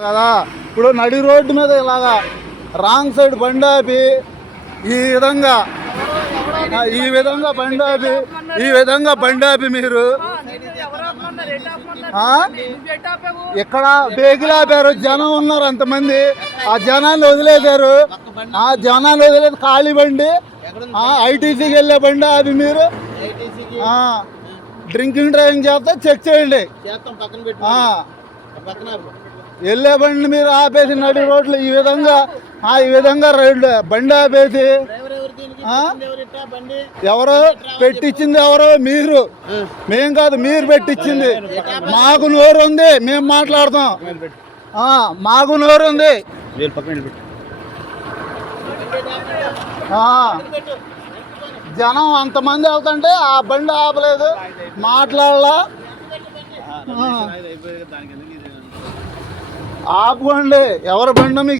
కదా ఇప్పుడు నడి రోడ్డు మీద ఇలాగా రాంగ్ సైడ్ బండి ఆపి ఈ విధంగా బండి ఆపి మీరు ఇక్కడ బేగులు ఆపారు. జనం ఉన్నారు అంతమంది, ఆ జనాన్ని వదిలేశారు. ఆ జనాన్ని వదిలేదు ఖాళీ బండి, ఐటీసీకి వెళ్ళే బండి ఆపి మీరు డ్రింకింగ్ డ్రైవింగ్ చేస్తే చెక్ చేయండి. వెళ్ళే బండి మీరు ఆపేసి నడి రోడ్లు ఈ విధంగా బండి ఆపేసి ఎవరో పెట్టించింది, ఎవరో మీరు, మేం కాదు, మీరు పెట్టించింది. మాకు నోరు ఉంది, మేము మాట్లాడతాం. మాకు నోరు ఉంది. జనం అంతమంది అవుతుంటే ఆ బండి ఆపలేదు, మాట్లాడలా. ఆపుకోండి, ఎవరి బండి మీకు